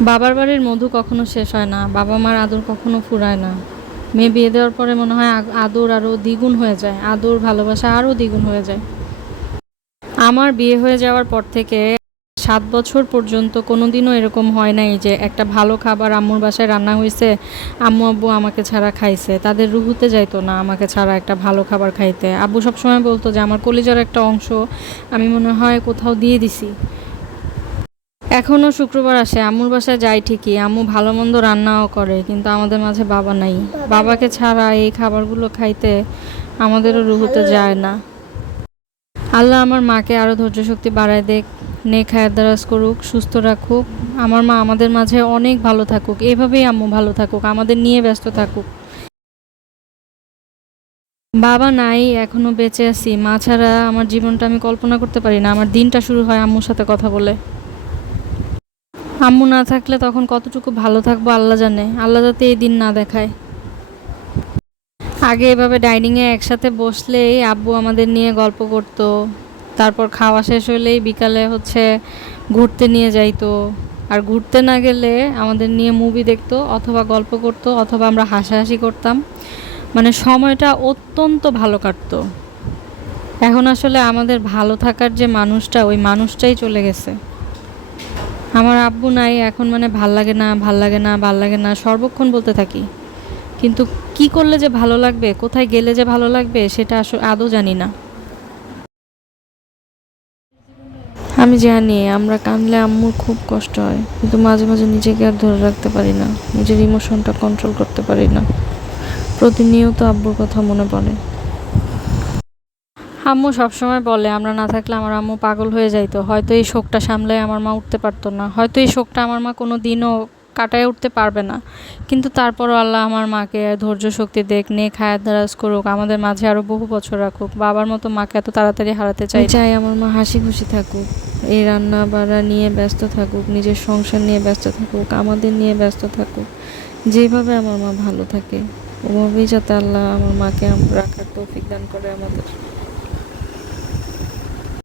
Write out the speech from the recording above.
বাবার বাড়ির মধু কখনো শেষ হয় না, বাবা মার আদর কখনো ফুরায় না। মেয়ে বিয়ে দেওয়ার পরে মনে হয় আদর আরও দ্বিগুণ হয়ে যায়, আদর, ভালোবাসা আরও দ্বিগুণ হয়ে যায়। আমার বিয়ে হয়ে যাওয়ার পর থেকে সাত বছর পর্যন্ত কোনোদিনও এরকম হয় নাই যে একটা ভালো খাবার আম্মুর বাসায় রান্না হয়েছে, আম্মু আব্বু আমাকে ছাড়া খাইছে, তাদের রুহুতে যাইতো না আমাকে ছাড়া একটা ভালো খাবার খাইতে। আব্বু সবসময় বলতো যে আমার কলিজার একটা অংশ আমি মনে হয় কোথাও দিয়ে দিছি। এখনও শুক্রবার আসে, আম্মুর বাসায় যাই ঠিকই, আম্মু ভালো মন্দ রান্নাও করে, কিন্তু আমাদের মাঝে বাবা নাই। বাবাকে ছাড়া এই খাবারগুলো খাইতে আমাদেরও রুহুতে যায় না। আল্লাহ আমার মাকে আরও ধৈর্য শক্তি বাড়ায় দেখ, নেক হায়াত দারাজ করুক, সুস্থ রাখুক। আমার মা আমাদের মাঝে অনেক ভালো থাকুক, এভাবেই আম্মু ভালো থাকুক, আমাদের নিয়ে ব্যস্ত থাকুক। বাবা নাই, এখনও বেঁচে আছি, মা ছাড়া আমার জীবনটা আমি কল্পনা করতে পারি না, আমার দিনটা শুরু হয় আম্মুর সাথে কথা বলে। আম্মু না থাকলে তখন কতটুকু ভালো থাকব আল্লাহ জানে। আল্লাহ যাতে এই দিন না দেখায়। আগে এভাবে ডাইনিংয়ে একসাথে বসলেই আব্বু আমাদের নিয়ে গল্প করতো। তারপর খাওয়া শেষ হলেই বিকালে হচ্ছে ঘুরতে নিয়ে যাইতো। আর ঘুরতে না গেলে আমাদের নিয়ে মুভি দেখতো অথবা গল্প করতো অথবা আমরা হাসাহাসি করতাম। মানে সময়টা অত্যন্ত ভালো কাটতো। এখন আসলে আমাদের ভালো থাকার যে মানুষটা, ওই মানুষটাই চলে গেছে। আমার আব্বু নাই, এখন মানে ভালো লাগে না, ভালো লাগে না, ভালো লাগে না, সর্বক্ষণ বলতে থাকি। কিন্তু কি করলে যে ভালো লাগবে, কোথায় গেলে যে ভালো লাগবে, সেটা আসলে আদৌ জানি না। আমি জানি, আমরা কানলে আম্মুর খুব কষ্ট হয়, কিন্তু মাঝে মাঝে নিজেকে আর ধরে রাখতে পারি না, নিজের ইমোশনটা কন্ট্রোল করতে পারি না। প্রতিনিয়ত আব্বুর কথা মনে পড়ে। আম্মু সবসময় বলে, আমরা না থাকলে আমার আম্মু পাগল হয়ে যাইতো। হয়তো এই শোকটা সামলে আমার মা উঠতে পারতো না। হয়তো এই শোকটা আমার মা কোনো দিনও কাটায় উঠতে পারবে না। কিন্তু তারপরও আল্লাহ আমার মাকে ধৈর্য শক্তি দেখ নে খায়াত দারাজ করুক, আমাদের মাঝে আরও বহু বছর রাখুক। বাবার মতো মাকে এত তাড়াতাড়ি হারাতে চাই চাই আমার মা হাসি খুশি থাকুক, এই রান্না বাড়া নিয়ে ব্যস্ত থাকুক, নিজের সংসার নিয়ে ব্যস্ত থাকুক, আমাদের নিয়ে ব্যস্ত থাকুক, যেভাবে আমার মা ভালো থাকে, ওভাবেই যাতে আল্লাহ আমার মাকে রাখার তৌফিক দান করে আমাদের।